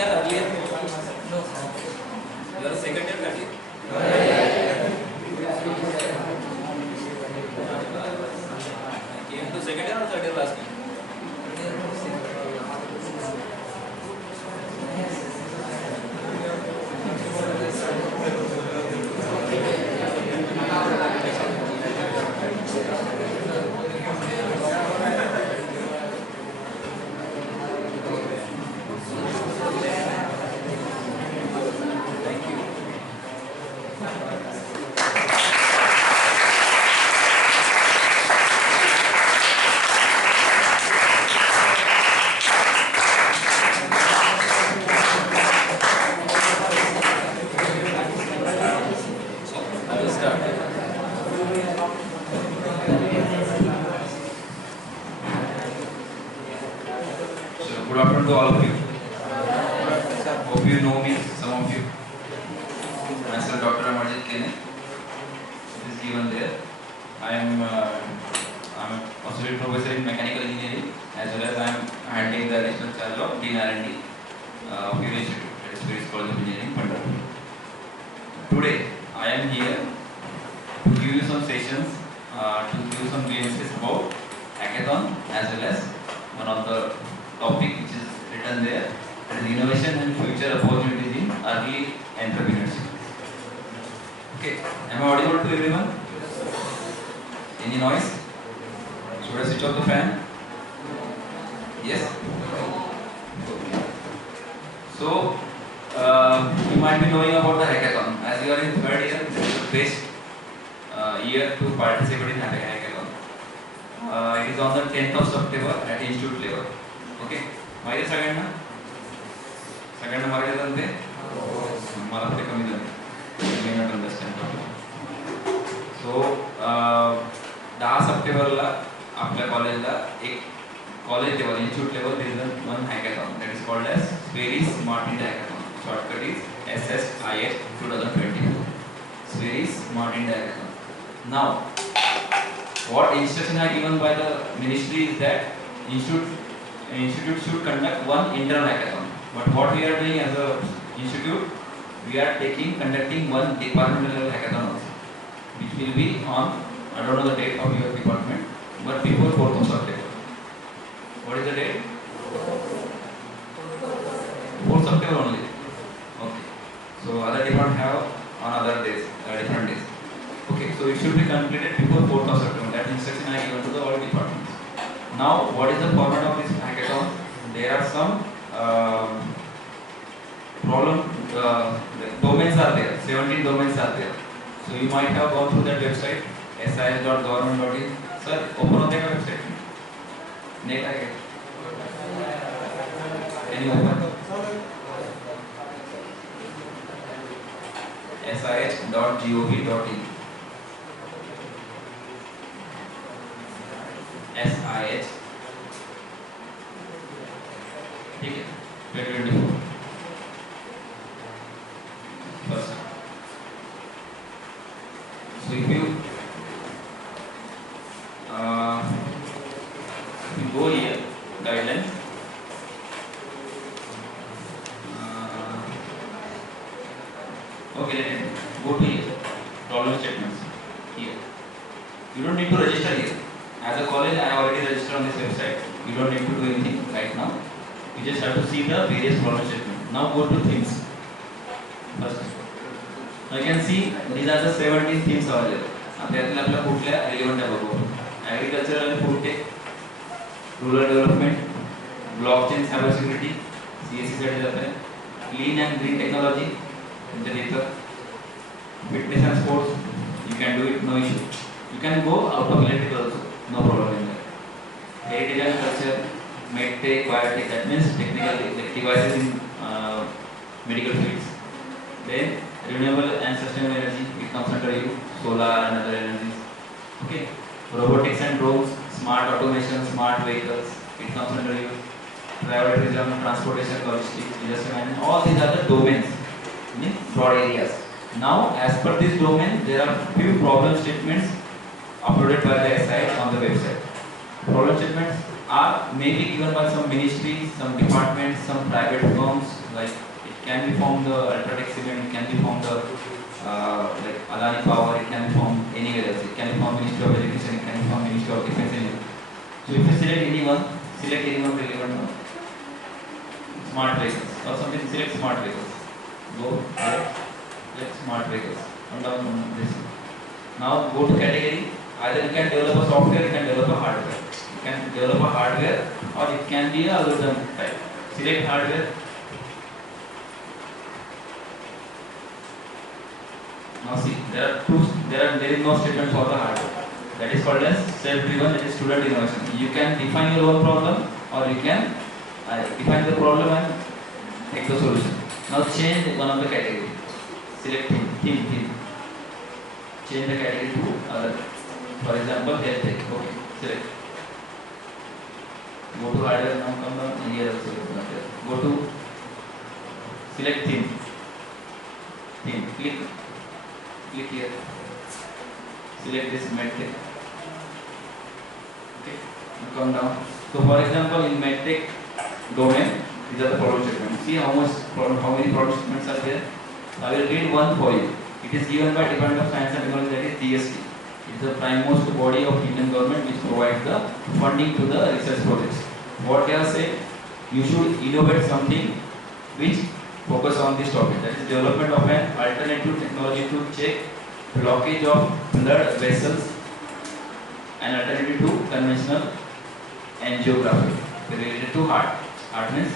year earlier? No. You are second year, third year? Came to second year or third year last year? Good afternoon to all of you. Hope you know me, some of you. Myself, Dr. Amarjit Kene. It is given there. I'm a associate professor in mechanical engineering, as well as I'm handling the additional charge of Dean R&D of your institute, that is Swiss College of Engineering, Punjab. Today, I am here to give you some sessions, to give you some glimpses about hackathon, as well as one of the topic which is written there, that is innovation and future opportunities in early entrepreneurship. Okay, am I audible to everyone? Any noise? Should I switch off the fan? Yes? So, you might be knowing about the hackathon. As you are in third year, this is the best year to participate in hackathon. It is on the 10th of September at institute level. Okay, माहिती सगळ्यांना मराठी जमते मला ते कमी जमते may not understand. So 10 सप्टेंबरला आपल्या कॉलेजला एक college level institute level there is one hackathon that is called as Very Smart India Hackathon. Shortcut is SSIH 2024. Very Smart India Hackathon. Now, what instruction are given by the ministry is that institute should conduct one internal hackathon. But what we are doing as a institute, we are conducting one departmental hackathon also, which will be on, I don't know the date of your department, but before 4th of September. What is the date? 4th September only. Okay. So other departments have on other days, different days. Okay. So it should be completed before 4th of September. That instruction I given to the all departments. Now, what is the format of this hackathon? There are some domains are there, 17 domains are there. So you might have gone through that website, sis.government.in. Sir, open on that website. Net I get. Can you open? sis.gov.in. SIH. ठीक है 2024 first. So if you go here guidelines, okay, let it go to here problem statements. Here you don't need to register here. As a college, I already registered on this website. You don't need to do anything right now. You just have to see the various problem statements. Now go to themes. First, now you can see these are the 17 themes available. त्यातल्या आपल्या कुठल्या relevant आहे बघू. Agricultural and food tech, rural development, blockchain, cyber security, CSC साठी जात आहे. Clean and green technology, internet, fitness and sports. You can do it, no issue. You can go out of electrical also. No problem in that. Heritage and culture, medtech, biotech, that means technical devices in medical fields. Then renewable and sustainable energy, it comes under you, solar and other energies. Okay. Robotics and drones, smart automation, smart vehicles, it comes under you. Private tourism, transportation, logistics, industrial management, all these are the domains in broad areas. Now, as per this domain, there are few problem statements uploaded by the SI on the website. Problem statements are maybe given by some ministries, some departments, some private firms, like it can be from the Ultratech Cement, it can be from the like Adani Power, it can be from anywhere else, it can be from Ministry of Education, it can be from Ministry of Defense. So if you select anyone relevant now. Smart vehicles or something, select smart vehicles. Go select smart vehicles. Come down on this. Now go to category. Either you can develop a software, you can develop a hardware. You can develop a hardware or it can be a algorithm type. Select hardware. Now see, there is no statement for the hardware. That is called as self-driven, that is student innovation. You can define your own problem or you can define the problem and take the solution. Now change one of the category. Select theme. Change the category to other. For example, health tech. Okay, select. Go to hardware, now come down here also. Go to select theme. Click here. Select this medtech. Okay, now come down. So for example, in medtech domain, these are the problem statements. See how many problem statements are there. I will read one for you. It is given by Department of Science and Technology, that is DST. It is the primemost body of Indian government which provides the funding to the research projects. What they are saying, you should innovate something which focus on this topic. That is development of an alternative technology to check blockage of blood vessels, an alternative to conventional angiography related to heart. Heart means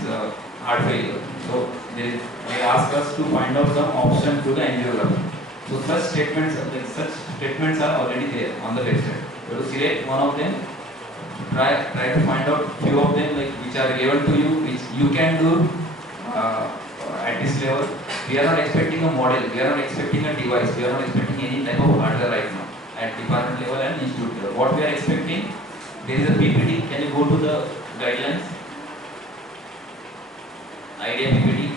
heart failure. So they ask us to find out some option to the angiography. So such statements are already there on the website. You have to select one of them. Try to find out few of them like which are given to you, which you can do at this level. We are not expecting a model, we are not expecting a device, we are not expecting any type of hardware right now at department level and institute level. What we are expecting, there is a PPT. Can you go to the guidelines? Idea PPT.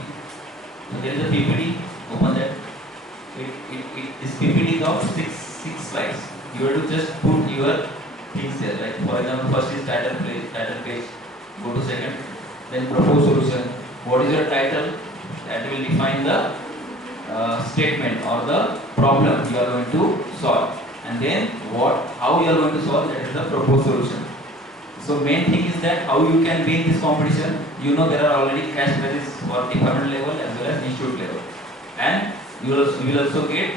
So there is a PPT. Open that. This PPT is of six slides. You have to just put your things there. Like for example, first is title page. Go to second. Then propose solution. What is your title? That will define the statement or the problem you are going to solve. And then how you are going to solve, that is the proposed solution. So main thing is that how you can win this competition. You know there are already cash prizes for department level as well as institute level. And you will also get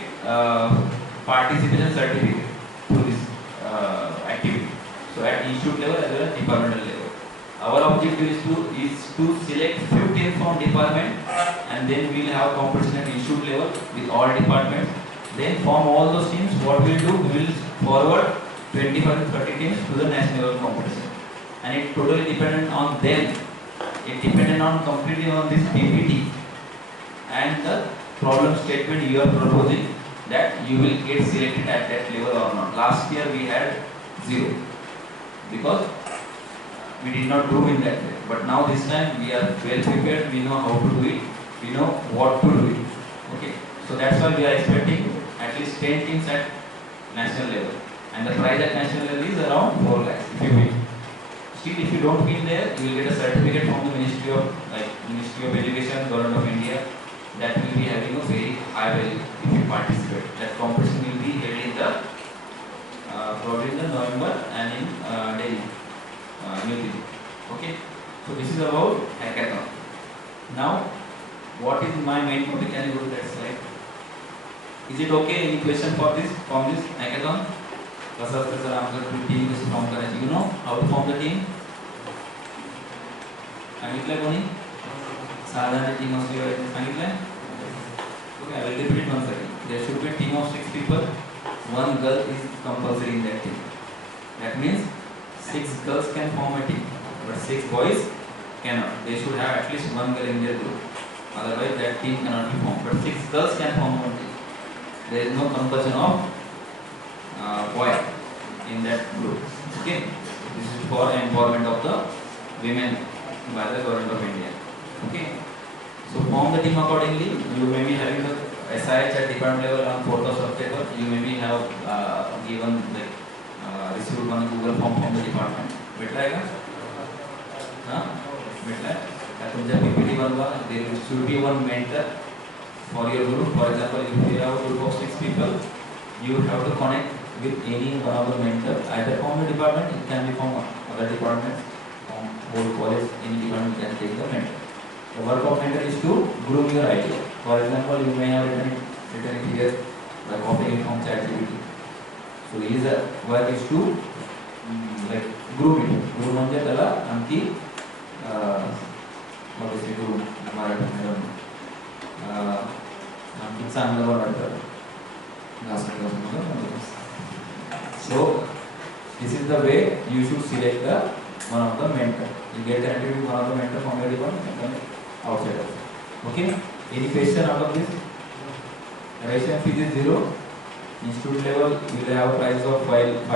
participation certificate through this activity. So at institute level as well as departmental level. Our objective is to select 15 from department and then we will have competition at institute level with all departments. Then from all those teams, what we will do, we will forward 25 to 30 teams to the national level competition. And it totally dependent on them. It dependent on completely on this PPT and the problem statement you are proposing that you will get selected at that level or not. Last year we had 0 because we did not do in that way. But now this time we are well prepared, we know how to do it, we know what to do it. Okay. So that's why we are expecting at least 10 teams at national level. And the prize at national level is around 4 lakhs if you win. Still, if you don't win there, you will get a certificate from the Ministry of Education, Government of India. That will be having a very high value if you participate. That competition will be held in the probably in the November and in Delhi, New Delhi. Okay. So this is about hackathon. Now, what is my main topic? Can you go to that slide? Is it okay? Any question for this from this hackathon? कसं असतं sir आमचं team कशी form करायची? You know how to form the team? सांगितलं कोणी? साधारण team असली पाहिजे सांगितलं? Okay, I will repeat it once again. There should be a team of 6 people. 1 girl is compulsory in that team. That means 6 girls can form a team, but 6 boys cannot. They should have at least 1 girl in their group. Otherwise, that team cannot be formed. But 6 girls can form one team. There is no compulsion of boy in that group. Okay, this is for empowerment of the women by the Government of India. Okay, so form the team accordingly. You may be having the SIH at department level on 4th of September. You may be have given like received one Google form from the department. भेटला है का? हाँ, भेटला है. तुमच्या PPT बनवा. There should be one mentor for your group. For example, if you have a group of 6 people, you have to connect with any one of the mentors, either from your department, it can be from other departments, from whole college, any department can take the mentor. The work of mentor is to groom your idea. For example, you may have written it here by copying it from ChatGPT. So his work is to like groom it. Groom म्हणजे त्याला आणखी what is it to Marathi आणखी चांगलं बनवतात. So this is the way you should select the one of the mentor. You get connected with one of the mentor from your department and outside also. Okay? Any question out of this? Registration fee is 0. Institute level you will have a price of 5,000,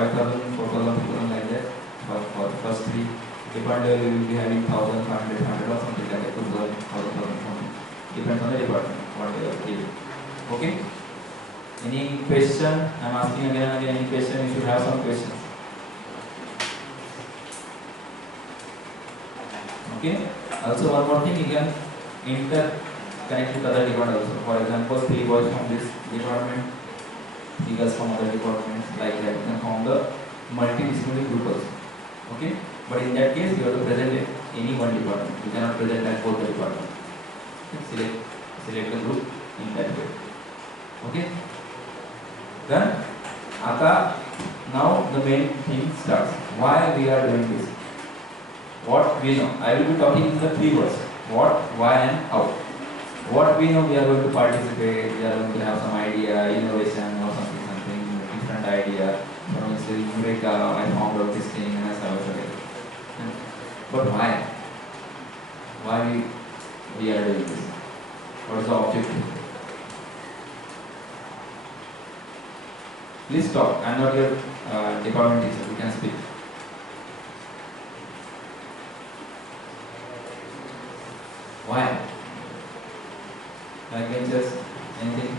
4,000 like that for the first 3. Department level you will be having 1,000, 500 or something like that. 2,000, 1,000. Depends on the department. Whatever it is. Okay? Any question? I am asking again and again. Any question? You should have some questions. Okay. Also, one more thing, you can interconnect with other departments also. For example, 3 boys from this department, 3 girls from other departments, like that. You can form the multidisciplinary group also. Okay. But in that case, you have to present it any one department. You cannot present at both the departments. Select the group in that way. Okay. Then, now the main thing starts. Why we are doing this? What we know. I will be talking in the 3 words. What, why and how. What we know, we are going to participate, we are going to have some idea, innovation or something, different idea. For instance, Eureka, I found out this thing and I saw it. But why? Why we are doing this? What is the objective? Please talk. I am not your department teacher. You can speak. Why? Like ventures, anything?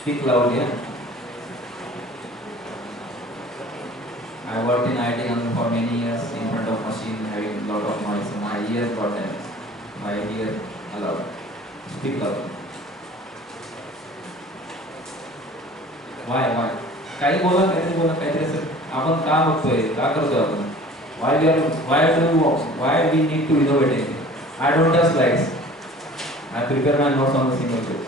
Speak loud, yeah. I worked in IIT for many years in front of machine, having a lot of noise. My ears got damaged. My ear allowed. Speak loud. Why? काही बोला काहीतरी असं आपण का बघतोय का करतोय आपण why we need to innovate anything. I don't have slides. I prepare my notes on the single page.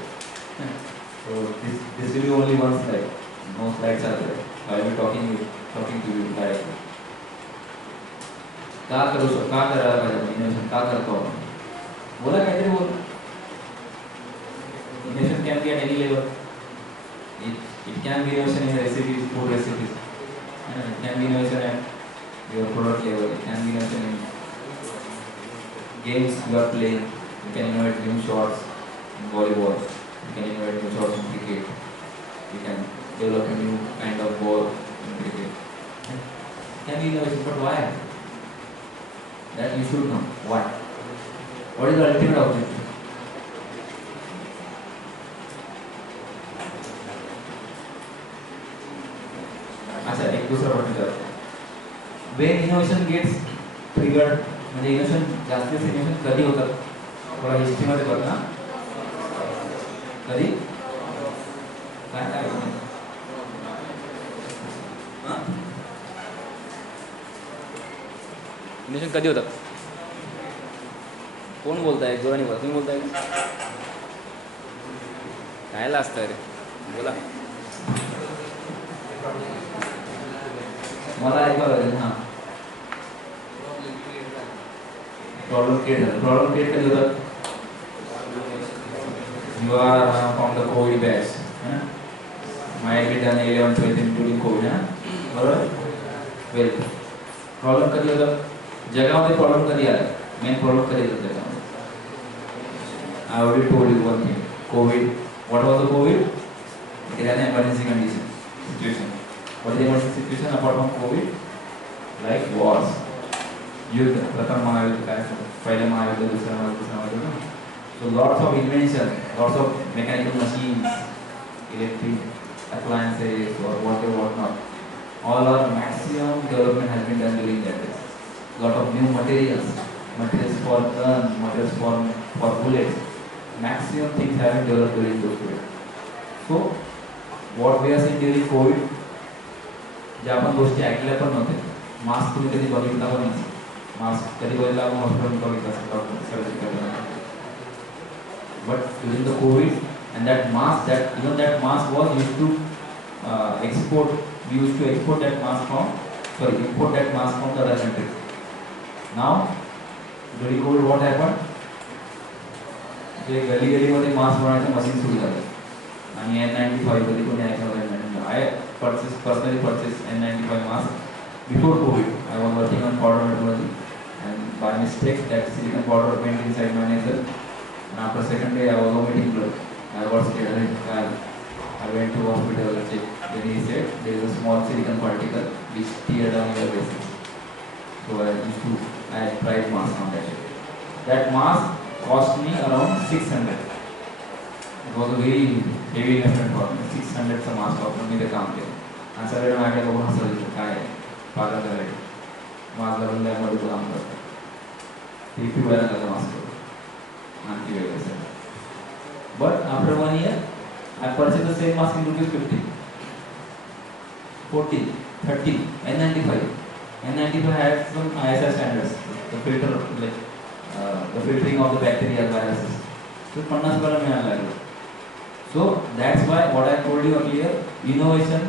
So this will be only one slide. No slides are there. I will be talking to you directly. का करायला पाहिजे innovation का करतो आपण बोला काहीतरी बोल. Innovation can be at any level. It can be innovation in recipes, food recipes. It can be innovation at your product level. It can be innovation in games you are playing. You can innovate new shots in volleyball. You can innovate new shots in cricket. You can develop a new kind of ball in cricket. It can be innovation, but why? That you should know. Why? What is the ultimate objective? एक दूसरा प्रश्न करते हैं. When innovation gets triggered, म्हणजे innovation जास्तीत जास्त innovation कधी होतात? थोडा हिस्ट्री मध्ये बघ ना. कधी? काय innovation कधी होतात? कोण बोलताय? जोराने बोला. तुम्ही बोलताय का? काय लाजताय रे? बोला. मला ऐकायला लागेल. हां प्रॉब्लेम क्रिएट कधी होतात? You are from the COVID batch. Might be done 11 12 including COVID. बरोबर. वेल प्रॉब्लेम कधी होतात? जगामध्ये प्रॉब्लेम कधी आला? मेन प्रॉब्लेम कधी येतात जगामध्ये? I already told you one thing. Covid. What was the Covid? It is an emergency condition situation. What is the emergency situation apart from COVID? Like wars. युद्ध. प्रथम महायुद्ध काय पहिले महायुद्ध दुसरे महायुद्ध. So lots of invention, lots of mechanical machines, electric appliances or whatever whatnot. All our maximum development has been done during that day. lot of new materials for gun, materials for bullets. Maximum things have been developed during those period. So what we are seeing during COVID, जे आपण गोष्टी ऐकल्या पण नव्हत्या. Mask तुम्ही कधी बघितला पण नाही. मास्क कधी बघितला आपण हॉस्पिटल बघितला असेल डॉक्टर सर्जरी करताना. But during the COVID and that mask, even that mask was used to export. We used to export that mask import that mask from the other countries. Now during COVID what happened? जे गली मध्ये mask बनवायचं machine सुरू झालं आणि N95 कधी कोणी ऐकलं I personally purchased N95 mask before COVID. I was working on powder metallurgy and by mistake that silicon powder went inside my nasal. And after second day I was vomiting blood. I got scared. I went to hospital and checked. Then he said there is a small silicon particle which tear down your vessels. So I tried mask on that. That mask cost me around 600. It was a very heavy investment for me. 600 चा mask वापरून मी ते काम केलं. आणि सगळे माझ्याकडे बघून हसायचे काय पागल करायचे. मास्क घालून मध्ये काम करतात. ते पिवळ्या रंगाचा मास्क होता. आणखी वेगळं असेल. But after 1 year, I purchased the same mask in ₹50, 40, 30, N95. N95 had some IIC standards. The filter, the filtering of the bacteria and viruses. So 50 रुपयाला मिळायला लागलं. So that's why what I told you earlier, innovation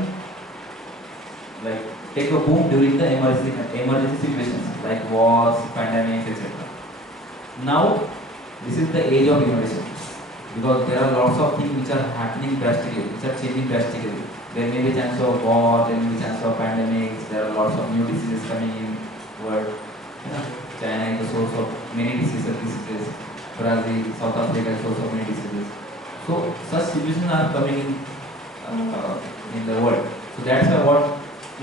take a boom during the emergency situations like wars, pandemics, etc. Now this is the age of innovation because there are lots of things which are happening drastically, which are changing drastically. There may be chance of war, there may be chance of pandemics, there are lots of new diseases coming in world. China is the source of many diseases, Brazil, South Africa is the source of many diseases. So such situations are coming in the world. So that's why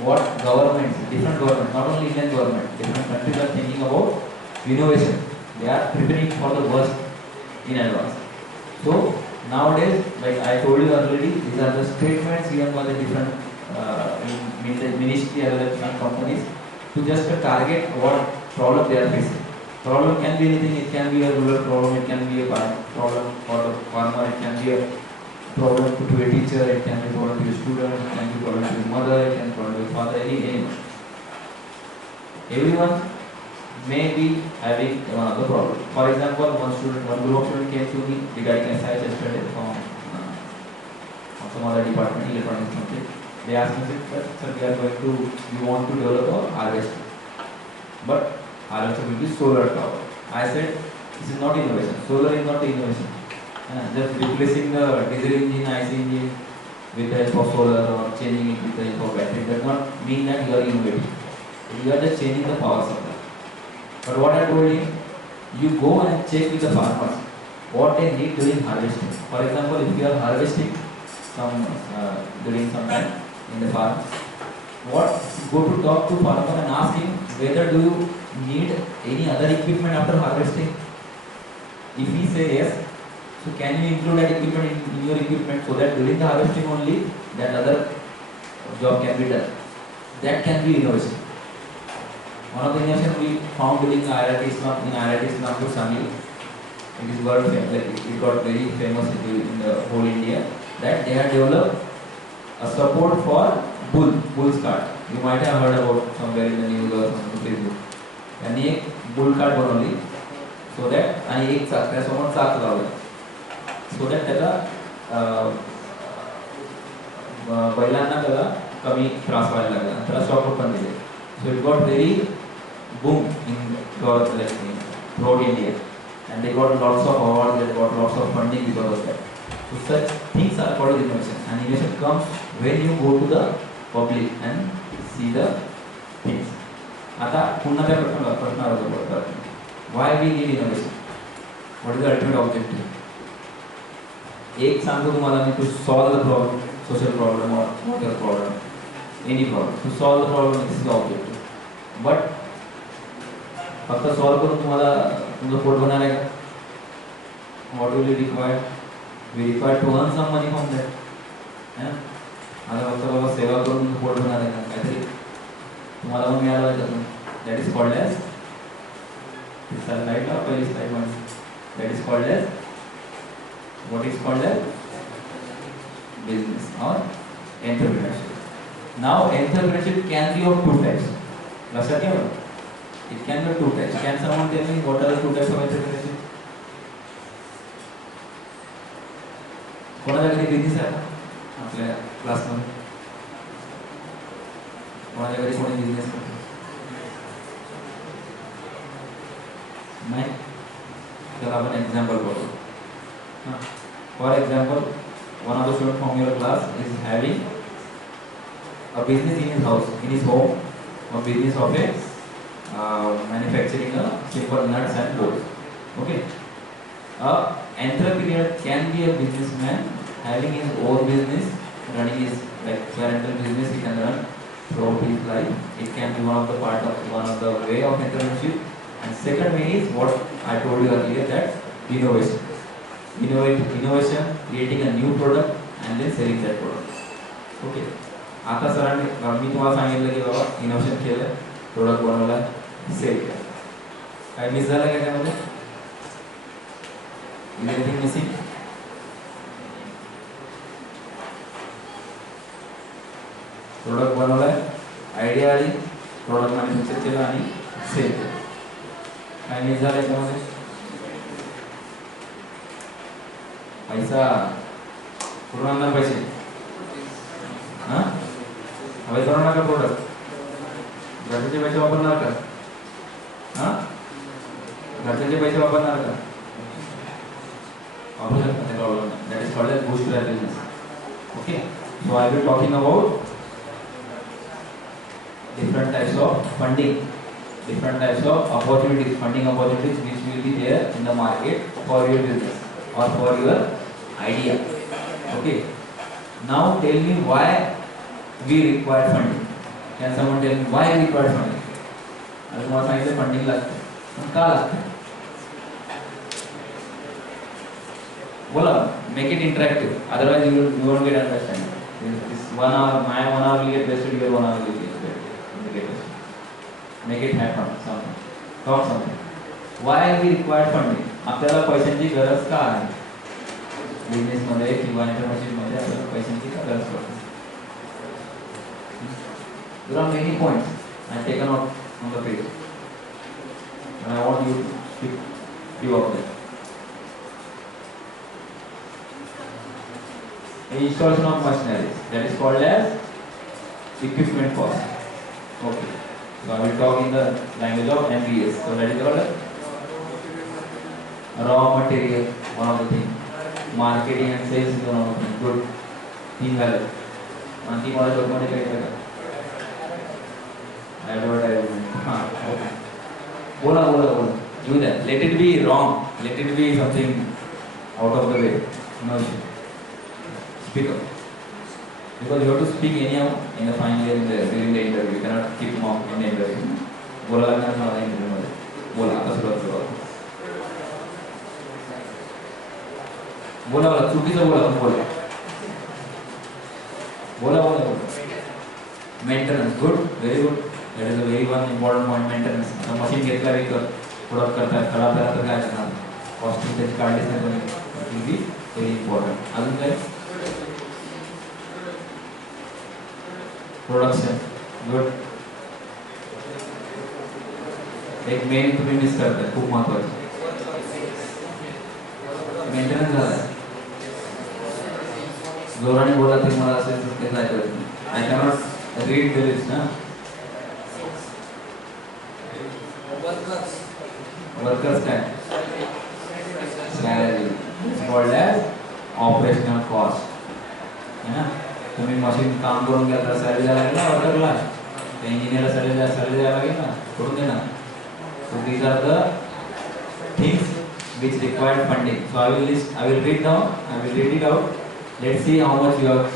what governments, different governments, not only Indian government, different countries are thinking about innovation. They are preparing for the worst in advance. So nowadays, like I told you already, these are the statements given by the different ministry or the different companies to just target what problem they are facing. Problem can be anything. It can be a rural problem. It can be a problem for the farmer. It can be a problem to a teacher. It can be a problem to a student. It can be a problem to a mother. It can be a problem to a father. Anyone. Everyone may be having one of the problem. For example, one group of students came to me regarding SIS yesterday from some other department, electronics something. They asked me, sir, we want to develop a harvester, but harvester will be solar power. I said, this is not innovation. Solar is not innovation. Just replacing the diesel engine, IC engine with the help of solar or changing it with the help of battery does not mean that you are innovating. You are just changing the power supply. But what I told you, you go and check with the farmers what they need during harvesting. For example, if you are harvesting during some time in the farm, go to talk to farmer and ask him whether do you need any other equipment after harvesting. If he say yes, so can you include that equipment in your equipment so that during the harvesting only that other job can be done. That can be innovation. One of the innovations we found during IIT Session, Sangli, it is world famous. It got very famous in the whole India that they have developed a support for bull's cart. You might have heard about somewhere in the news or on Facebook. And एक bull cart बनवली, so that आणि एक चाक त्यासमोर चाक लावलं, so that त्याला बैलांना त्याला कमी त्रास व्हायला लागला, त्याला सपोर्ट पण दिले. So it got very boom in throughout India, and they got lots of awards, they got lots of funding because of that. So such things are called innovation, and innovation comes when you go to the public and see the things. आता पुन्हा त्या प्रश्नावर बोलतात. Why we need innovation? What is the ultimate objective? एक सांगतो तुम्हाला मी, to solve the problem, social problem or water problem, any problem. To solve the problem, this is the objective. But फक्त solve करून तुम्हाला तुमचं पोट भरणार आहे का? What will you require? We require to earn some money from that. है ना? आता फक्त बाबा सेवा करून तुमचं पोट भरणार आहे का? काहीतरी तुम्हाला पण मिळालं पाहिजे. That is called as slide ला पहिली slide मध्ये. That is called as, what is called as business or entrepreneurship. Now entrepreneurship can be of two types. लक्षात ठेवा. It can be two types. Can someone tell me what are the two types of entrepreneurship? कोणाच्या घरी business आहे आपल्या क्लासमध्ये? कोणाच्या घरी कोणी बिझनेस करतो? नाही. तर आपण एक्झाम्पल बघू. For example, one of the students from your class is having a business in his house, in his home, a business of a manufacturing a simple nuts and bolts. Okay. A entrepreneur can be a businessman having his own business, running his like parental business. He can run throughout his life. It can be one of the way of entrepreneurship. And second way is what I told you earlier, that innovation. Innovation, creating a new product and then selling that product. Okay. आता सरांनी मी तुम्हाला सांगितलं की बाबा innovation केलं, product बनवला, cell केलं. काय miss झालं का त्यामध्ये? Is anything missing? प्रोडक्ट बनवलाय, आयडिया आली, प्रोडक्ट मॅन्युफॅक्चर केलं आणि सेल केलं. काय मिस झालं त्यामध्ये? पैसा कुठून आणणार पैसे? हां, हवे बनवणार का प्रोडक्ट? घरचे पैसे वापरणार का? हां, घरचे पैसे वापरणार का? वापरू शकता, ते प्रॉब्लेम नाही. That is called as bootstrap business. Okay. So I will talking about different types of funding, different types of opportunities, funding opportunities which will be there in the market for your business or for your idea. Okay. Now tell me why we require funding. Can someone tell me why we require funding? आज तुम्हाला सांगितलं funding लागतं. पण का लागतं? बोला. Make it interactive. Otherwise you won't get understanding. This 1 hour, my 1 hour will get wasted. Your 1 hour will get wasted. Make it happen. Something. Talk something. Why we require funding? आपल्याला पैशांची गरज का आहे? बिझनेस मध्ये किंवा entrepreneurship मध्ये आपल्याला पैशांची गरज पडते. There are many points I have taken out on the page, and I want you to speak few of them. The installation of machinery, that is called as equipment cost. Okay. So I will talk in the language of MBS. So that is called raw material, one of the things. Marketing and sales is one of the things. Good. तीन झाले. आणखी मला document काय करायचं? Advertisement. हाँ. Okay. बोला. Do that. Let it be wrong. Let it be something out of the way. No issue. Speak up. Because you have to speak anyhow in the final year during the interview. You cannot keep mouth in the interview. बोला लागणार मला interview मध्ये. बोला आता सुरुवात करू. बोला चुकीचं बोला. Maintenance. Good. Very good. That is a very one important point. Maintenance. Machine घेतला विकत प्रोडक्ट करता खराब झाला तर काय करणार? कॉस्टिंग त्याची काढलीच नाही कोणी. It will be very important. अजून काय? प्रोडक्शन. गुड. एक मेन तुम्ही मिस करताय, खूप महत्वाचं. मेंटेनन्स झाला. जोराने बोला तर मला असेल तर ते काय करत नाही. I cannot read the list ना. वर्कर्स काय? Salary. It's called as operational cost. है ना. तुम्ही मशीन काम करून घ्या तर सॅलरी द्यायला लागेल ना वर्करला. त्या इंजिनियरला सॅलरी द्यायला लागेल ना. करून दे ना. So these are the things which required funding. So I will read it out. Let's see how much you have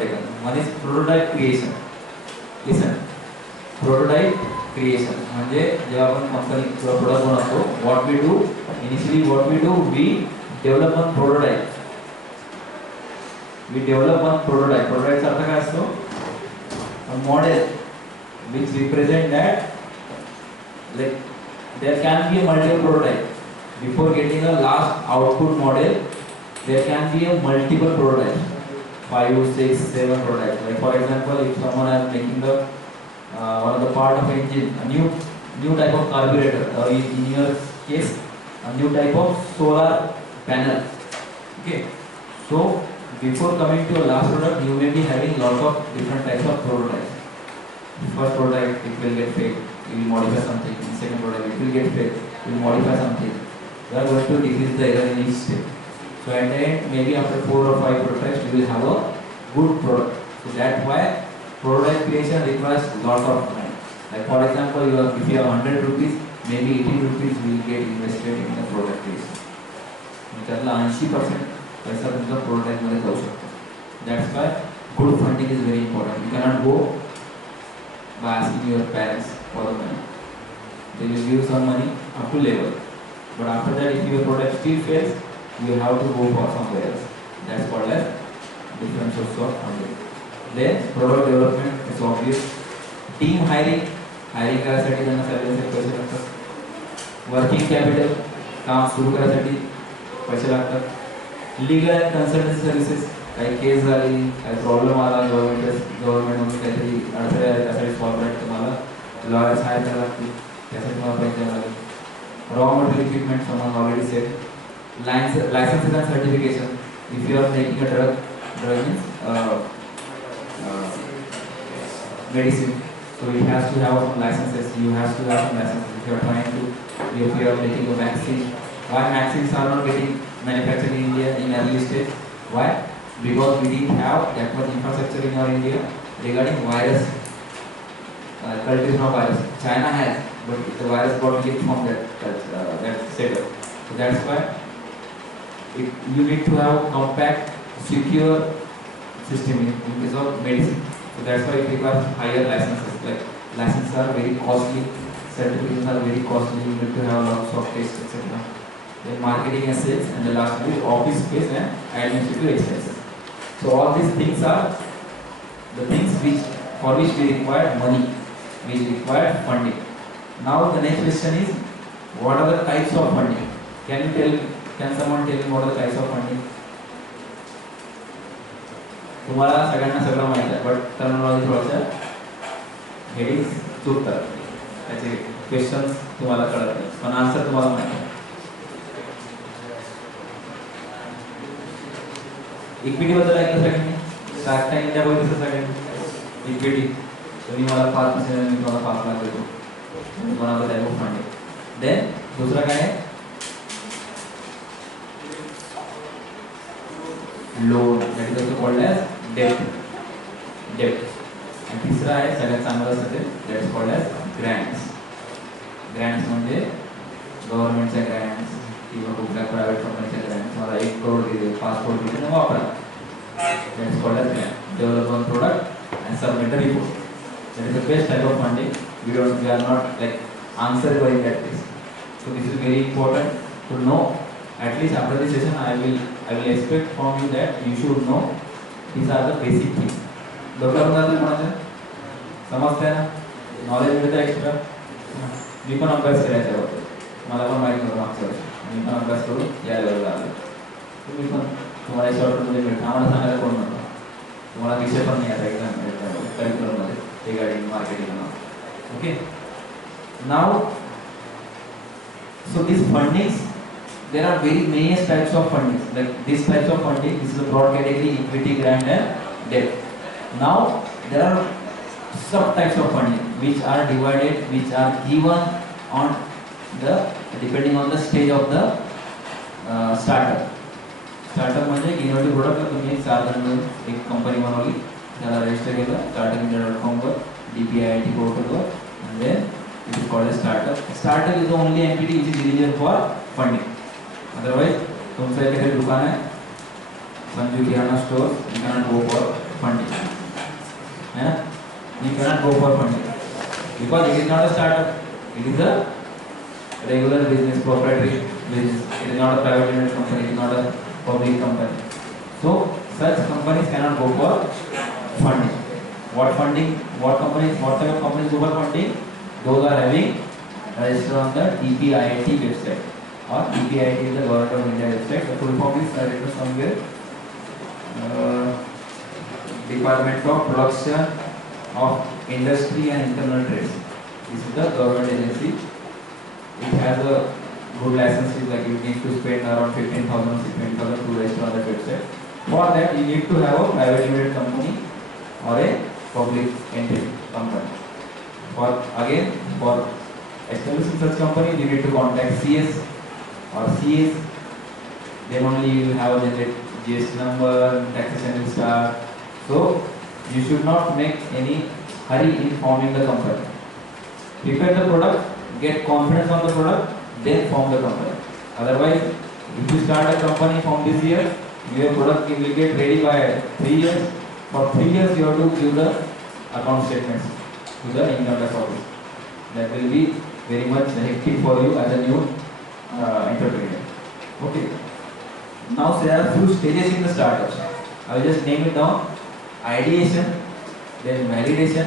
taken. One is prototype creation. Listen. Prototype creation. म्हणजे जेव्हा आपण कंपनी प्रोडक्ट बनवतो, what we do we develop one prototype. Prototype अर्थ काय असतो? A model which represent that, like there can be a multiple prototype. Before getting a last output model, there can be a multiple prototypes, 5, 6, 7 prototypes. Like for example, if someone is making the one of the part of engine, a new type of carburetor, or in your case, a new type of solar panel. Okay, so before coming to a last product, you may be having lot of different types of prototypes. First prototype, it will get failed, you will modify something. In second prototype, it will get failed, you will modify something. You are going to decrease the error in each step. So at the end, maybe after 4 or 5 prototypes, you will have a good product. So that's why prototype creation requires lot of time. Like for example, if you have 100 rupees, maybe 80 rupees will get invested in the product creation. त्यातला 80% पैसा तुमचा prototype मध्ये जाऊ शकतो. That's why good funding is very important. You cannot go by asking your parents for the money. They will give some money up to level, but after that, if your product still fails, you have to go for somewhere else. That's called as different source of funding. Then product development is obvious. Team hiring करायसाठी त्यांना सॅलरीचे पैसे लागतात. Working capital काम सुरू करायसाठी पैसे लागतात. Legal and consultancy services, काही केस झाली, काही प्रॉब्लेम आला, गव्हर्नमेंटमध्ये काहीतरी अडथळे आले, त्यासाठी सॉल्व करायला तुम्हाला लॉयर्स हायर करायला लागतील, त्यासाठी तुम्हाला पैसे द्यावे लागेल. Raw material equipment, someone already said. Licenses and certification. If you are making a drug means medicine, so it has to have some licenses. You have to have some licenses. If you are making a vaccine, why vaccines are not getting manufactured in India in early stage? Why? Because we didn't have that much infrastructure in our India regarding virus, cultivation of virus. China has, but the virus got leaked from that setup. So that's why you need to have compact, secure system in case of medicine. So that's why it requires higher licenses. Like licenses are very costly, certifications are very costly. You need to have lots of tests, etc. Then marketing and sales, and the last one is office space and administrative expenses. So all these things are the things for which we require money, which require funding. Now the next question is, what are the types of funding? Can someone tell me what are the types of funding? तुम्हाला सगळ्यांना सगळं माहिती आहे, but terminology थोडंसं headings चुकतात, त्याचे questions तुम्हाला कळत नाही, पण आन्सर तुम्हाला माहिती आहे. इक्विटी बद्दल ऐकलं सगळ्यांनी? शार्क टँक इंडिया बघितलं सगळ्यांनी? इक्विटी, तुम्ही मला 5%, मी तुम्हाला 5 लाख देतो, तुम्हाला टाइप ऑफ फंडिंग. देन दुसरा काय आहे? Loan, that is also called as debt. आणि तिसरा आहे सगळ्यात चांगलं असतं ते, that is called as grants. Grants म्हणजे गव्हर्नमेंटच्या ग्रँट्स किंवा कुठल्या प्रायव्हेट कंपनीच्या ग्रँट्स. मला 1 करोड दिले, 5 करोड दिले, वापरा. That is called as grant. Develop one product and submit a report. That is the best type of funding. We are not like answerable in that case. So this is very important to know. At least after this session, I will expect from you that you should know these are the basic things. डोक्यावर जातं कोणाचं? समजतंय ना? Knowledge मिळतं extra. मी पण अभ्यास करायचा होतो, मला पण माहिती नव्हतं मागच्या वर्षी, मी पण अभ्यास करून या लेवलला आलो. तुम्ही पण तुम्हाला शॉर्टमध्ये मिळतं, आम्हाला सांगायला कोण नव्हतं, तुम्हाला विषय पण नाही आता एक्झाम करिक्युलममध्ये regarding marketing. Okay, now so these fundings, there are very many types of funding. Like these types of funding, this is a broad category: equity, grant, and debt. Now there are sub types of funding which are divided, which are given on the depending on the stage of the startup. Startup म्हणजे innovative product तुम्ही 4 जण मिळून एक company बनवली, त्याला register केलं startupindia.com वर, DPIIT पोर्टलवर, and then it is called a startup. Startup is the only entity which is eligible for funding. Otherwise, तुमचं एखादं दुकान आहे, संजू किराणा store, you cannot go for funding. है ना? You cannot go for funding because it is not a startup. It is a regular business, proprietary business. It is not a private limited company. It is not a public company. So such companies cannot go for funding. What funding? What companies? What type of companies go for funding? Those are having register on the DPIIT website, or DPIIT is the Government of India website. The full form is written somewhere. Department of Production of Industry and Internal Trade. This is the government agency. It has a good license, like you need to spend around 15,000 to register on that website. For that, you need to have a private limited company or a public entity company. For establishing such company, you need to contact CS or CS. Then only you will have a generate GST number, taxation will start. So you should not make any hurry in forming the company. Prepare the product, get confidence on the product, then form the company. Otherwise, if you start a company from this year, your product will get ready by 3 years. For 3 years, you have to give the account statements to the income tax office. That will be very much hectic for you as a new entrepreneur. Okay. Now there are few stages in the startups. I will just name it down. Ideation, then validation.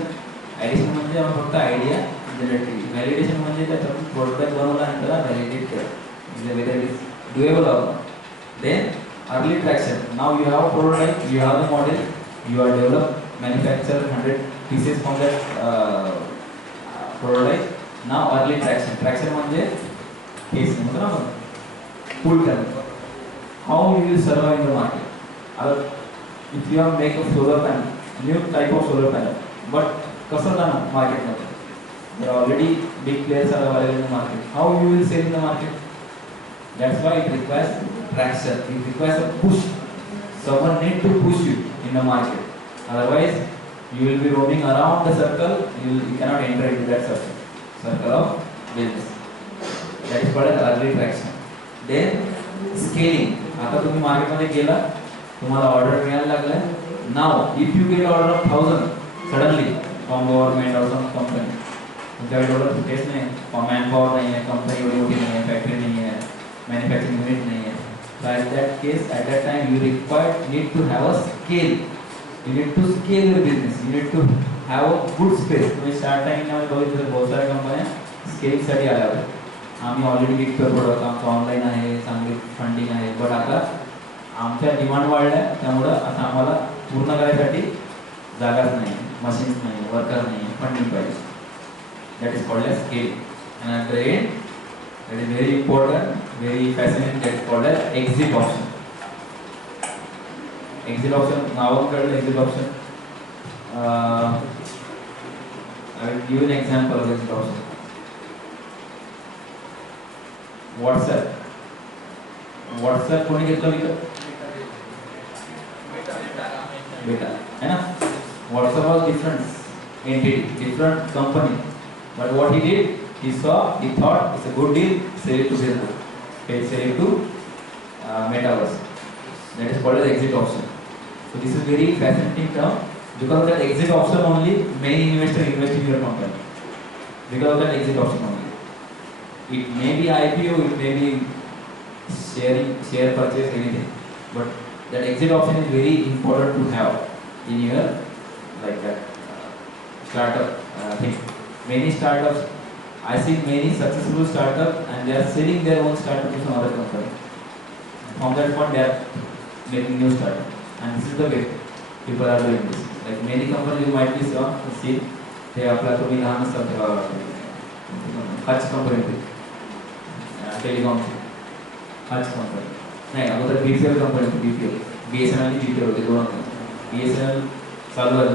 Ideation म्हणजे आपण फक्त idea generate केली. Validation म्हणजे त्याचा product बनवल्यानंतर validate केलं, म्हणजे whether it is doable or not. Then early traction. Now you have a prototype, you have the model, you are developed, manufacture 100 pieces from that prototype. Now early traction. Traction म्हणजे case म्हणतो ना आपण, पुल करणं. How you will survive in the market? If you have make a solar panel, new type of solar panel, but कसं जाणार market मध्ये? There are already big players are available in the market. How you will sell in the market? That's why it requires traction. It requires a push. Someone need to push you in the market. Otherwise, you will be roaming around the circle. You cannot enter into that circle of business. That is called as early traction. Then scaling. आता तुम्ही market मध्ये गेला, तुम्हाला order मिळायला लागला. Now if you get order of 1000 suddenly from government और some company, तुमच्याकडे order case नाही, मॅन पॉवर नाही आहे, कंपनी एवढी मोठी नाही आहे, फॅक्टरी नाही आहे, मॅन्युफॅक्चरिंग युनिट नाही आहे. So at that case, at that time, you need to have a scale. You need to scale your business. You need to have a good space. तुम्ही स्टार्ट टाइम मध्ये बघितलं बहुत साऱ्या कंपन्या स्केलिंग साठी आल्या होत्या. आम्ही ऑलरेडी विकतो प्रोडक्ट, आमचं ऑनलाईन आहे, चांगली फंडिंग आहे, बट आता आमच्या डिमांड वाढल्या, त्यामुळे आता आम्हाला पूर्ण करायसाठी जागाच नाही, मशीन्स नाही, वर्कर नाही, फंडिंग पाहिजे. That is called as scale. And at the end, that is very important, very fascinating, that is called as exit option. Exit option, now called exit option. I will give an example of exit option. WhatsApp कोणी घेतलं विकत? बेटा है ना. WhatsApp was different entity, different company, but what he did, he thought it's a good deal, sell it to Facebook, sell it to metaverse. That is called as exit option. So this is very fascinating term. Because of that exit option only, many investors invest in your company. Because of that exit option only. It may be IPO, it may be share purchase, anything. But that exit option is very important to have in your like that startup thing. Many startups, I see many successful startups, and they are selling their own startup to some other company. From that point, they are making new startup, and this is the way people are doing this. Like many companies you might be see, they apply to be Hutch company, telecom, Hutch company. नहीं अगोदर BPL company होती, BSNL की BPL होती, दोनों BSNL चालू आहे,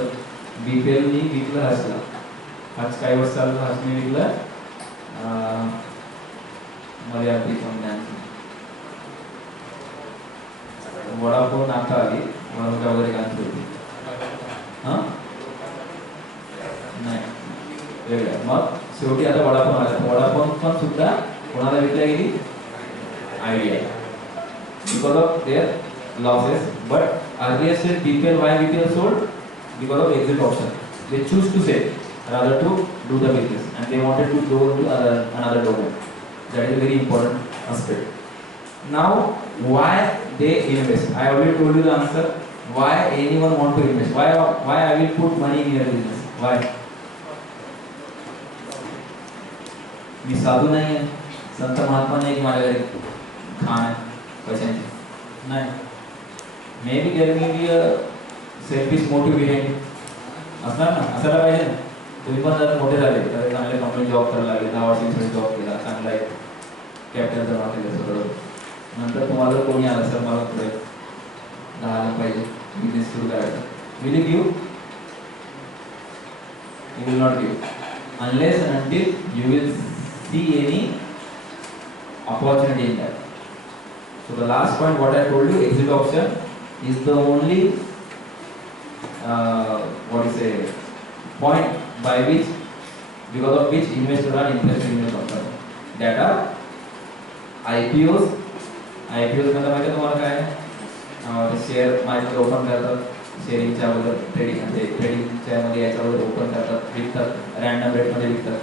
BPL नी विकलं हसला, हच काही वर्ष चालू हसने विकलं मर्यादित कंपन्यांनी. वडाफोन आता आली, वडाफोन वगैरे कांची होती, हां नाही वेगळं. मग शेवटी आता वडाफोन आला. वडाफोन पण सुद्धा कोणाला विकल्या गेली? Idea. Because of their losses, but earlier said people why BPL sold? Because of exit option. They choose to sell rather to do the business, and they wanted to go to another domain. That is a very important aspect. Now, why they invest? I already told you the answer. Why anyone want to invest? Why I will put money in your business? Why? मी साधू नाही आहे, संत महात्मा नाही की माझ्या घरी खाण आहे पैशांची नाही. Maybe there may be a selfish motive behind असणार ना, असायला पाहिजे ना. तुम्ही पण जर मोठे झाले तर चांगल्या कंपनी जॉब करायला लागले, 10 वर्षांसाठी जॉब केला, चांगला एक कॅपिटल जमा केलं सगळं, नंतर तुम्हाला कोणी आलं सर मला पुढे 10 लाख पाहिजे बिझनेस सुरू करायचा, will you give? You will not give unless and until you will see any opportunity in that. So the last point what I told you, exit option is the only what you say point by which, because of which investors are interested in your company. That are IPOs. IPOs मतलब माहिती तुम्हाला काय आहे? Share माहिती open करतात, शेअरिंगच्या अगोदर ट्रेडिंगच्या मध्ये याच्या अगोदर ओपन करतात, विकतात, रँडम रेटमध्ये विकतात.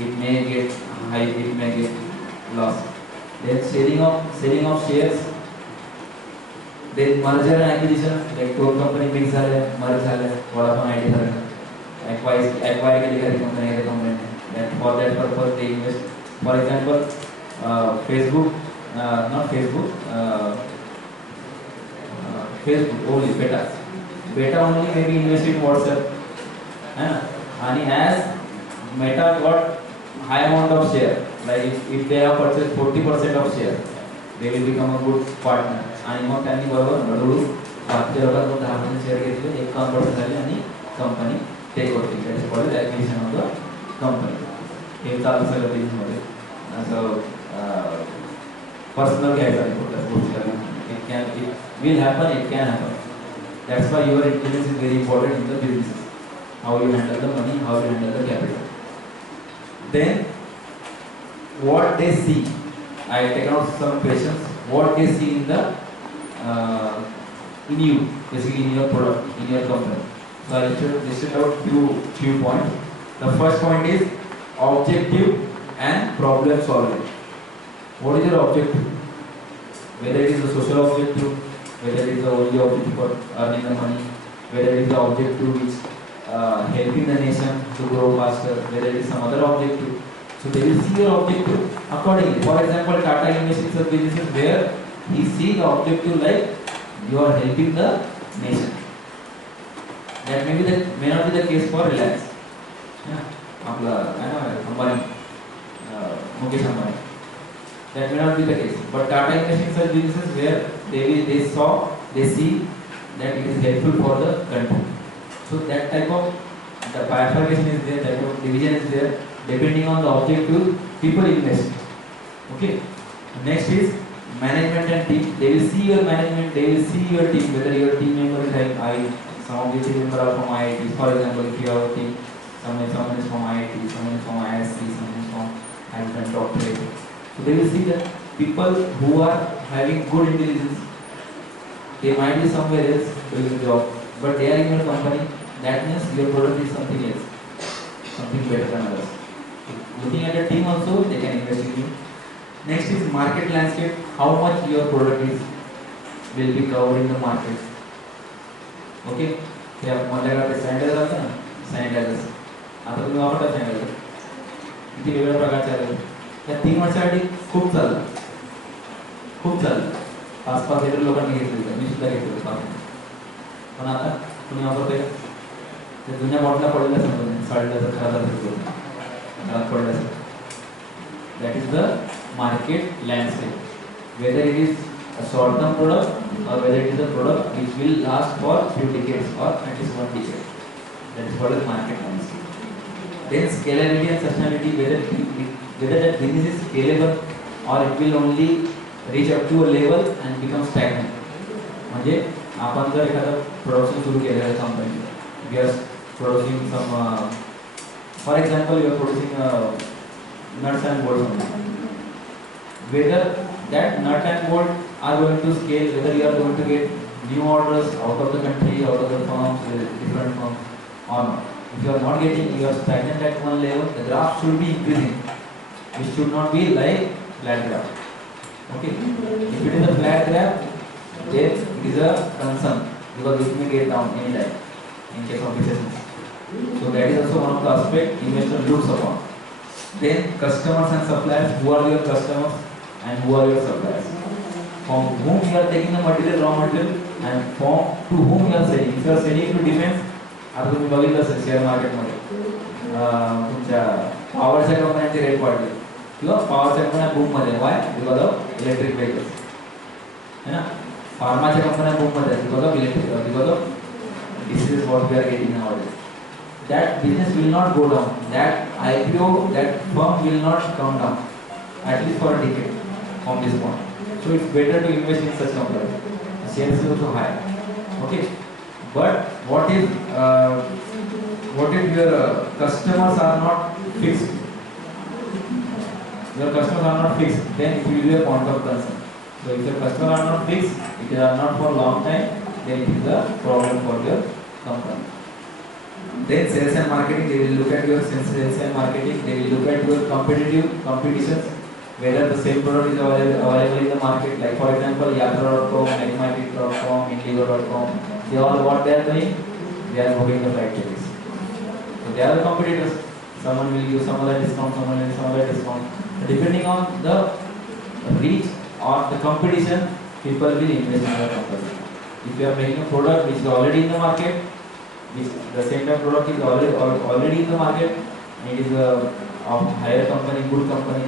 It may get high, it may get loss. Then selling off shares. Then merger and acquisition, like 2 company mix झाल्या, मर्ज झाल्या, वडापाव आयडी झालं, एक्वायर केली काही कंपनी एखाद्या कंपनीने, फॉर दॅट पर्पज ते invest. For example Facebook, not Facebook, Facebook only, beta only may be invested in WhatsApp, है ना. And as Meta got high amount of share, like if they have purchased 40% of share, they will become a good partner. आणि मग त्यांनी बरोबर हळूहळू बाकीच्या लोकांकडून 10% share घेतले, 51% झाले आणि कंपनी टेक ओव्हर केली. That is called acquisition of the company. हे चालू सगळं बिझनेसमध्ये असं पर्सनल घ्यायचं नाही कुठल्याच गोष्टीला. It will happen, it can happen. That's why your intelligence is very important in the business. How you handle the money, how you handle the capital. Then, what they see, I take out some questions. What they see in the in you, basically in your product, in your company. So I listed out few points. The first point is objective and problem solving. What is your objective? Whether it is a social objective, whether it is the only objective for earning the money, whether it is the objective which helping the nation to grow faster, whether it is some other objective. So they will see your objective accordingly. For example, Tata invests in such businesses where he sees the objective like you are helping the nation. That may not be the case for Reliance. आपला काय नाव आहे Ambani, Mukesh Ambani. That may not be the case. But Tata invests in such businesses where they see that it is helpful for the country. So that type of the bifurcation is there, type of division is there, depending on the objective people invest. Okay. Next is management and team. They will see your management, they will see your team, whether your team member is like some of the team members are from IIT. For example, if you have a team, someone is from IIT, someone is from IIC, someone is from different doctorate. So they will see that people who are having good intelligence, they might be somewhere else doing the job, but they are in your company. That means your product is something else, something better than others. Looking at the team also, they can invest in you. Next is market landscape. How much your product will be covered in the market. Okay. ते आपल्याकडे sanitiser असतं ना, sanitiser आता तुम्ही वापरता sanitiser, किती वेगवेगळ्या प्रकारचे आहेत. त्या 3 वर्षासाठी खूप चाललं, 5-5 लिटर लोकांनी घेतले, मी सुद्धा घेतलं. पण आता तुम्ही वापरतोय ते जुन्या बॉटला पडलेल्या समजून साडीला खराब पडलं. That is the market landscape. Whether it is a short term product or whether it is a product which will last for few decades or at least 1 decade. That is called as market landscape. Then scalability and sustainability, whether that business is scalable or it will only reach up to a level and become stagnant. म्हणजे आपण जर एखादं production सुरू केलं आहे company, we are producing some for example you are producing nuts and bolts, whether that nut and bolt are going to scale, whether you are going to get new orders out of the country, out of the firms, different firms or not. If you are not getting, you are stagnant at one level, the graph should be increasing. It should not be like flat graph. Okay. If it is a flat graph, then it is a concern because it may get down anytime in case of recession. So that is also one of the aspect investor looks upon. Then customers and suppliers. Who are your customers and who are your suppliers? From whom you are taking the material, raw material, and from to whom you are selling. If you are selling to defense, आता तुम्ही बघितलं असेल share मार्केटमध्ये तुमच्या पॉवरच्या कंपन्यांचे rate वाढले किंवा पॉवरच्या कंपन्या बूममध्ये why because of electric vehicles है ना. फार्माच्या कंपन्या बूममध्ये because of electric because of this is what we are getting nowadays. That business will not go down. That IPO, that firm will not come down, at least for a decade from this point. So it's better to invest in such companies. Shares is also high. Okay, but what if your customers are not fixed? Your customers are not fixed. Then it will be a point of concern. So if your customers are not fixed, if they are not for a long time, then it is a problem for your company. Then sales and marketing, they will look at your sales and marketing, they will look at your competitions, whether the same product is available in the market. Like for example, Yatra.com, Magmatic.com, Indigo.com, they all what they are doing? They are booking the flight tickets. So they are the competitors. Someone will give some other discount, someone will give some other discount. Depending on the reach or the competition, people will invest in the company. If you are making a product which is already in the market, which the same type product is already in the market, and it is of higher company, good company,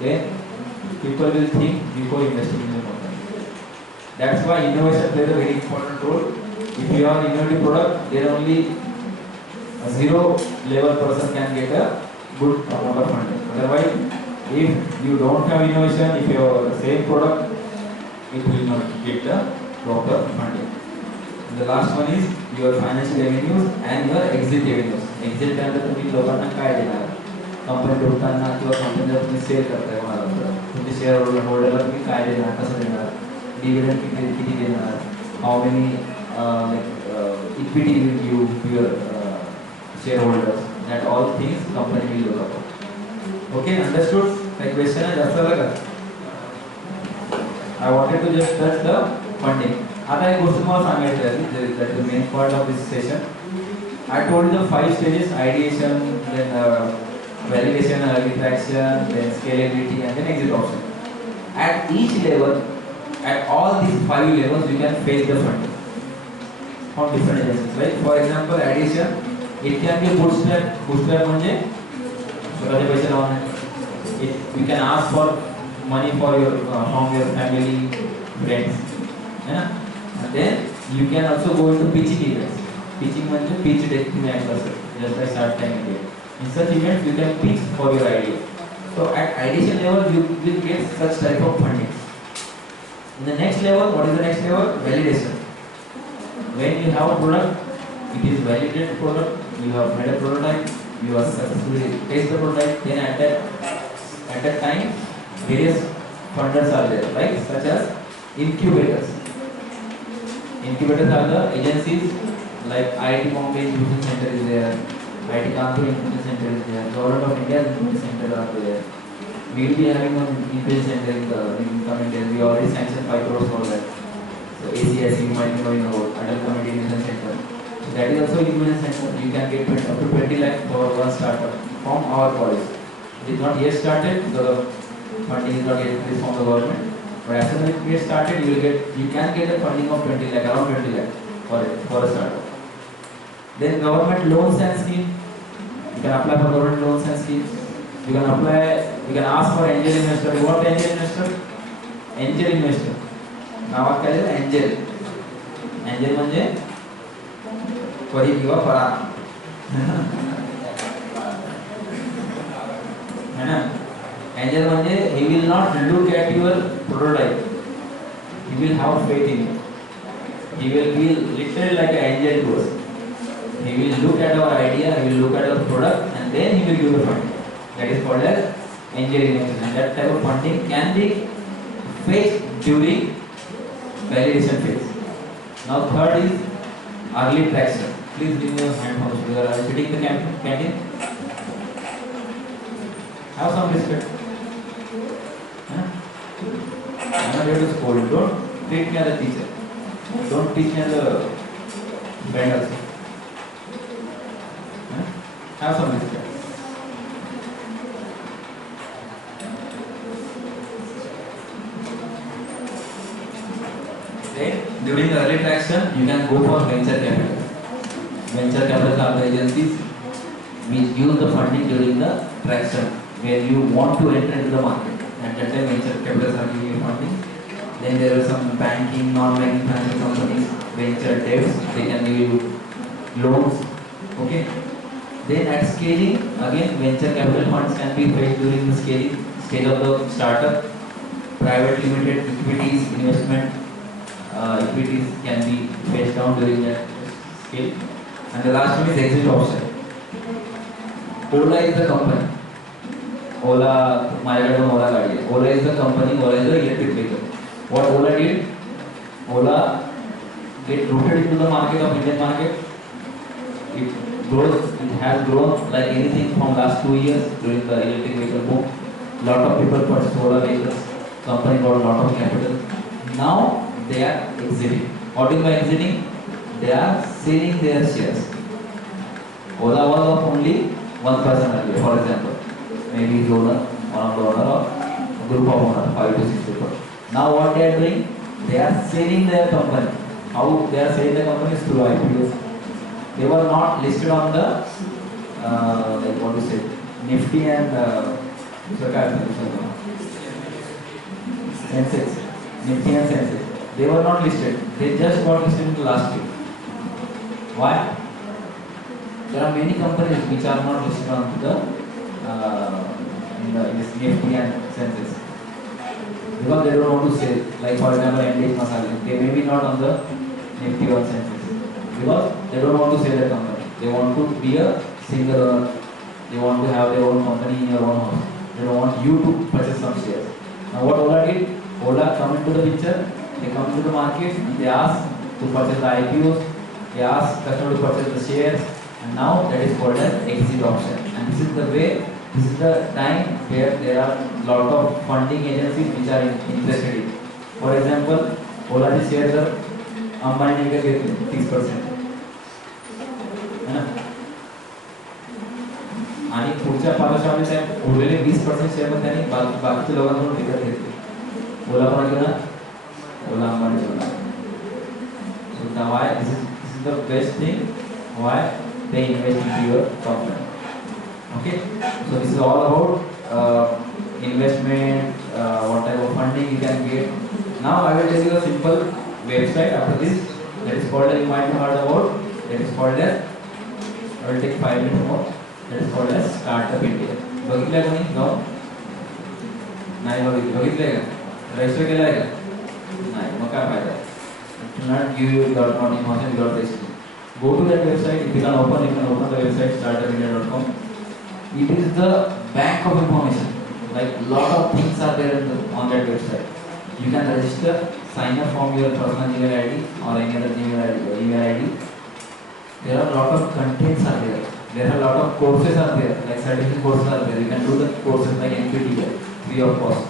then people will think before investing in the company. That's why innovation plays a very important role. If you have an innovative product, then only a zero level person can get a good amount of funding. Otherwise, if you don't have innovation, if you have the same product, it will not get the proper funding. The last one is your financial revenues and your exit revenues. Exit त्यानंतर तुम्ही लोकांना काय देणार? Company लोकांना किंवा कंपनीला तुम्ही cell करताय कोणाला? तुमचे शेअर होल्डरला तुम्ही काय देणार? कसं देणार? डिव्हिडंड किती देणार? How many equity will you give your shareholders? That all things company will look at. Okay, understood? Like question है जास्त लगा? I wanted to just touch the funding. आता एक गोष्ट तुम्हाला सांगायचं आहे, that is the main part of this session. I told you the 5 stages: ideation, then validation, early traction, then scalability, and then exit option. At each level, at all these 5 levels, you can face the funding from different agencies. Right? For example, ideation, it can be bootstrap. Bootstrap म्हणजे स्वतःचे पैसे लावणे. You can ask for money for your from your family, friends. है ना? And then you can also go into pitching events. Pitching means pitch deck में ऐसा just like Shark Tank India. In such events, you can pitch for your idea. So at ideation level, you will get such type of funding. In the next level, what is the next level? Validation. When you have a product, it is validated product. You have made a prototype. You have successfully tested the prototype. Then at that time, various funders are there, right? Such as incubators. Incubators are the agencies like IIT Bombay Incubation Center is there, IIT Kanpur Incubation Center is there, Government of India Incubation Center are there. We will be having one incubation center in coming days. We already sanctioned 5 crores for that. So ACIC, you might know in our Adult Community Incubation Center. So that is also incubation center. You can get up to 20 lakh for one startup from our college. It is not yet started because funding is not yet released from the government. But as soon as it gets started, you can get a funding of 20 lakh, around 20 lakh for a startup. Then government loans and scheme. You can apply for government loans and schemes. You can ask for angel investor. You want angel investor? Angel investor. नावात काय आहे? angel. Angel म्हणजे परी किंवा परा. है ना? Angel म्हणजे he will not look at your prototype. He will have faith in you. He will be literally like an angel to us. He will look at our idea, he will look at our product, and then he will give the funding. That is called as angel investor. And that type of funding can be faced during validation phase. Now third is early traction. Please give me your hand for you are sitting in the canteen. Have some respect. I'm not here to scold. Don't treat me as a teacher. Don't teach me as a friend also. Have some respect. traction, you can go for venture capital. Venture capital are the agencies which give the funding during the traction, where you want to enter into the market. At that time, venture capitals are giving you funding. Then there are some banking, non-banking financial companies, venture debts, they can give you loans. Okay. Then at scaling, again venture capital funds can be raised during the scaling stage of the startup. Private limited equities investment equities can be phased down during that scale. And the last one is exit option. Ola is the company. Ola, माझ्याकडे Ola गाडी आहे. Ola is the company. Ola is the electric vehicle. What Ola did? Ola get rooted into the market of Indian market. It has grown like anything from last 2 years during the electric vehicle boom. Lot of people purchased Ola vehicles. Company got a lot of capital. Now they are exiting. What do you mean by exiting? They are selling their shares. Ola was of only one person earlier, for example. Maybe the owner, one of the owner, or a group of owners, 5 to 6 people. Now what they are doing? They are selling their company. How they are selling the company is through IPOs. They were not listed on the like what you say, Nifty and Sensex. Nifty and Sensex. They were not listed. They just got listed in the last year. Why? There are many companies which are not listed on the in this Nifty and Sensex because they don't want to sell. Like for example, NDH Masala. They may be not on the Nifty or Sensex because they don't want to sell their company. They want to be a single owner. They want to have their own company in your own house. They don't want you to purchase some shares. Now what Ola did? Ola come into the picture. They come to the market. They ask to purchase the IPOs. They ask customer to purchase the shares. And now that is called an exit option. And this is the way. This is the time where there are lot of funding agencies which are interested in. For example, Ola ji shares are Ambani ne के 30%. है ना? आणि पुढच्या 5 वर्षामध्ये साहेब उरलेले 20% share पण त्यांनी बाकीच्या लोकांकडून विकत घेतले. ओला पण घेतला. ओला अंबानी घेतला. So why this is the best thing why they invest in your company. Okay, so this is all about investment, what type of funding you can get. Now I will tell you a simple website after this. That is called, you might have heard about. That is called as, I will take 5 minutes more. That is called as Startup India. बघितलं कोणी? जाऊ? नाही बघितलं का? Register केलं आहे का? नाही, मग काय फायदा? It will not give you not information without registering. Go to that website. If you can open the website startupindia.com. It is the bank of information. Like lot of things are there on that website. You can register, sign up from your personal email ID or any other email ID. There are lot of contents are there. There are lot of courses are there. Like certificate courses are there. You can do the courses like NPT free of cost.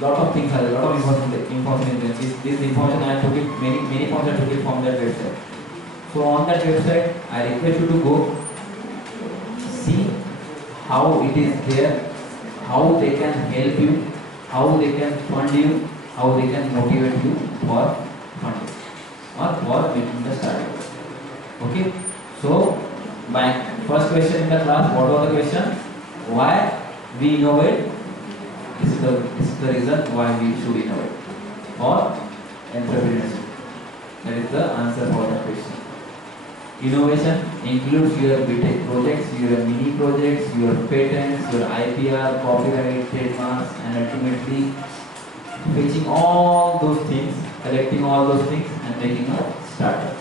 Lot of things are there. Lot of information there. This information I took it many points I took it from that website. So on that website, I request you to go see how it is there, how they can help you, how they can fund you, how they can motivate you for funding or for making the startup. Okay, so my first question in the class, what was the question? Why we innovate? This is the reason why we should innovate. Or entrepreneurship. That is the answer for the question. Innovation includes your BTech projects, your mini projects, your patents, your IPR, copyright, trademarks, and ultimately fetching all those things, collecting all those things, and making a startup.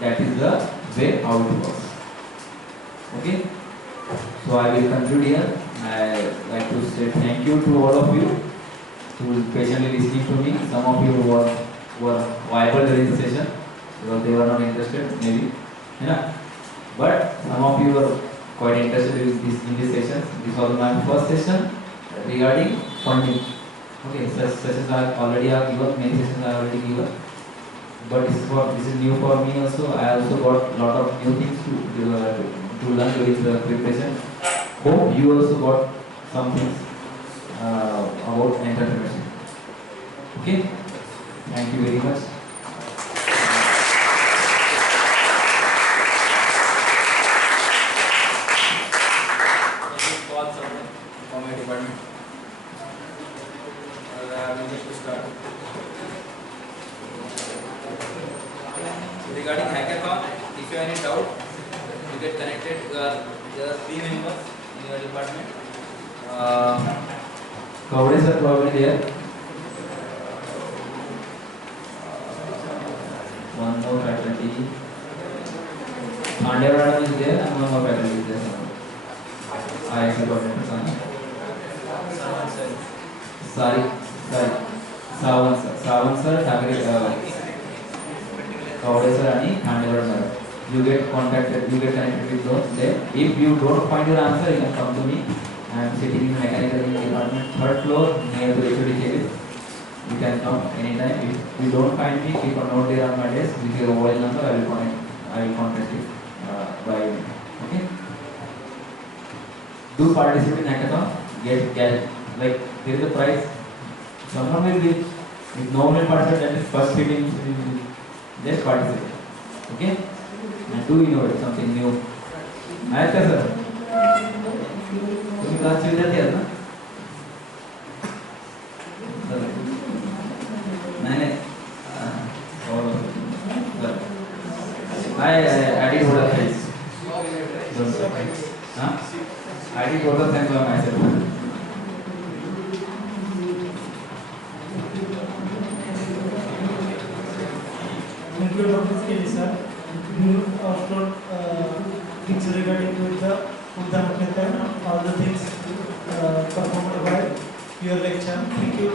That is the way how it works. Okay? So I will conclude here. I like to say thank you to all of you who patiently listening to me. Some of you were viable during the session because they were not interested, maybe. Yeah. But some of you were quite interested in this session. This was my first session regarding funding. Okay, such sessions I already have given, many sessions I already given. But this is new for me also. I also got lot of new things to learn during the preparation. Hope you also got some things about entrepreneurship. Okay, thank you very much. If you have any doubt, you get connected. There are 3 members in your department. Coverage are probably there. One more faculty. Madam is there and one more faculty is there. IIC coordinator. Savan sir, Coverage sir and Khandewar. You get contacted, you get connected with those there. If you don't find your answer, you can come to me. I am sitting in mechanical engineering department, 3rd floor, near to HOD cabin. You can come anytime. If you don't find me, keep a note there on my desk with your mobile number. I will contact you by email. Okay. Do participate in hackathon. Get like there is a prize. Someone will be. If no one will participate, that is first meeting. Just participate. Okay. And do innovate something new. Ayat ka sir? तुम्ही class विद्यार्थी आहात ना? नाही I did what I said. I did what I said by myself. Thank you, Dr. Kelly, sir. You told things regarding with the Uddham method, all the things performed by your lecture. Thank you.